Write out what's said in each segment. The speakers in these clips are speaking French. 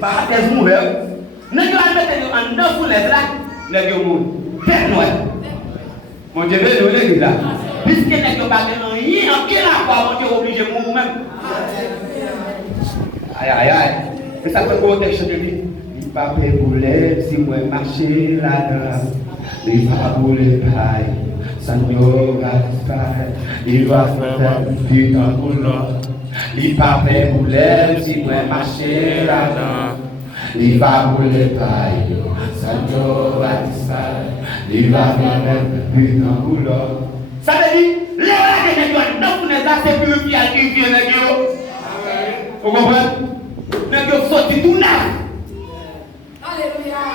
Par des mouveurs. Nous allons mettre en neuf pour les là. Nous allons faire Noël. Mon Dieu, nous l'église là. Puisque nous n'avons pas rien en quel rapport, mon Dieu, obligé de mourir même. Aïe, aïe, aïe. Mais ça fait quoi au texte de lui? Il pas payer pour l'aide si moi marcher là-dedans. Il va rouler paille. Ça ne va pas. Il va faire un putain pour l'autre. Il va payer pour l'aide si moi marcher là-dedans. Il va rouler paille. Ça ne va pas. Il va faire un putain pour l'autre. Ça veut dire, les gens qui sont dans le monde, c'est plus bien qui viennent de Dieu. Vous comprenez? Nous sommes sortis tout neuf.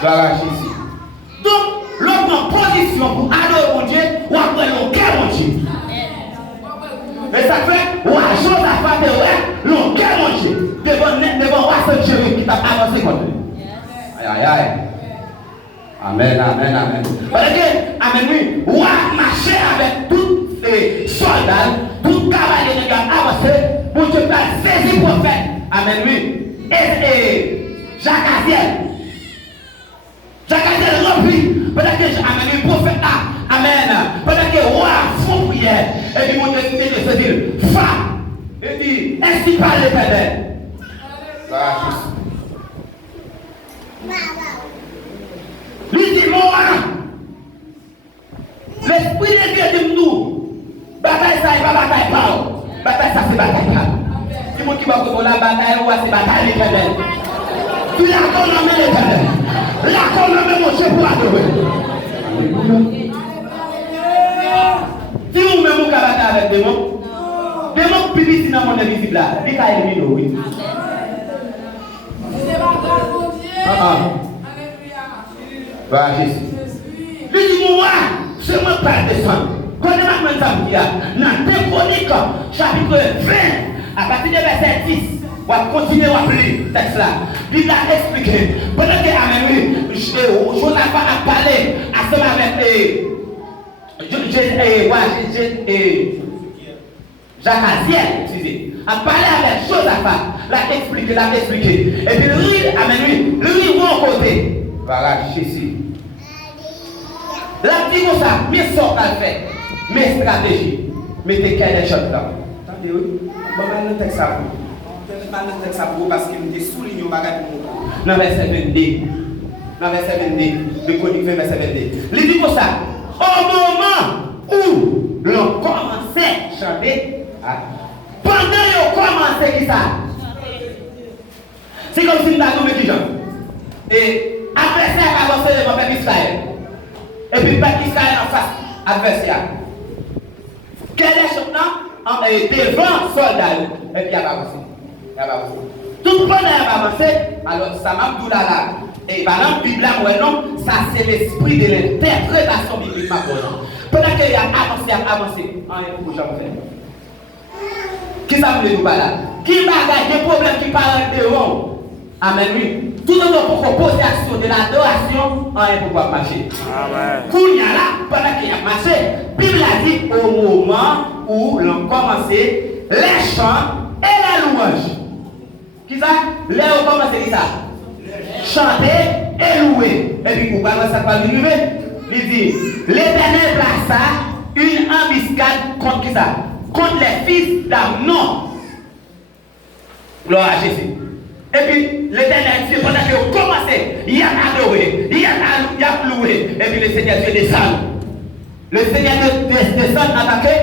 Voilà, ici. Donc, l'autre position pour adorer mon Dieu, ou après le cœur mon Dieu. Et ça fait, ou à chose à faire de le cœur mon Dieu. Devant Wasson Chéri qui t'a avancé contre lui. Aïe, aïe, aïe. Amen, amen, amen. Parce que, amen, oui, ou à marcher avec tous les soldats, tout cavalier de garde avancé, pour te faire saisir prophète. Amen, oui. Et Jacques Aziel. Jacques Aziel rempli. Peut-être que amen, le prophète là. Amen. Peut-être que roi font prière. Et puis mon Dieu se dit, femme. Et puis, ainsi parle l'Éternel. Lui dit, moi, l'esprit de Dieu dit nous. Bataille ça, il va bataille pas. Bataille ça, c'est bataille pas. Si mon qui va pour la bataille, c'est bataille l'Éternel. Tu l'as condamné l'Éternel. La condamné mon Dieu pour adorer. Si vous même vous bataille avec des mots, plus vite dans mon invisible là, il va éliminer, oui. Va Jésus. Lui dit, moi, c'est moi qui descendre. Connais-moi comment ça me dit. Dans 2 Chroniques, chapitre 20, à partir du verset 10, on va continuer à lire le texte là. Bible a expliqué. Pendant que Amen, Jonathan a parlé ensemble avec Jacques Aziel, a parlé avec Josaphat, l'a expliqué. Et puis lui, Amen, lui, vont côté. Voilà, Jésus. La dit comme ça, mes sortes à faire, mes stratégies, mettez quel choses là. Attendez, oui. Bon, le texte à vous. Le texte à vous parce qu'il me dit souligné au bagage pour vous. Dans verset 22. Dans verset 22. De Chronique 20, verset 22. Il dit comme ça. Au moment où l'on commençait à chanter, pendant qu'on commençait qui ça? C'est comme si nous avons dit gens. Et après ça, il a avancé le peuple Israël. Et puis, le peuple Israël en face, adversaire. Quel est maintenant devant soldat? Et puis, il a avancé. Tout le monde a avancé. Alors, ça m'a dit là. Et par exemple, Bible, ça c'est l'esprit de l'interprétation biblique. Pendant qu'il a avancé. Qui ça veut dire là? Qui bagaille des problèmes qui parlent de rond? Amen, oui. Tout le monde pour poser action de l'adoration, on est pour marcher. Amen. Kounya là, pendant qu'il a marché, Bible a dit au moment où l'on commençait les chants et la louange. Qui ça? Là, on commençait ça. Chanter et louer. Et puis, pourquoi ça va arriver? Il dit, l'Éternel plaça une embuscade contre qui ça? Contre les fils d'Amnon. Gloire à Jésus. Et puis, l'Éternel Dieu, pendant que vous commencez, il y a adoré, il y a loué. Et puis, le Seigneur Dieu descend. Le Seigneur descend attaquer.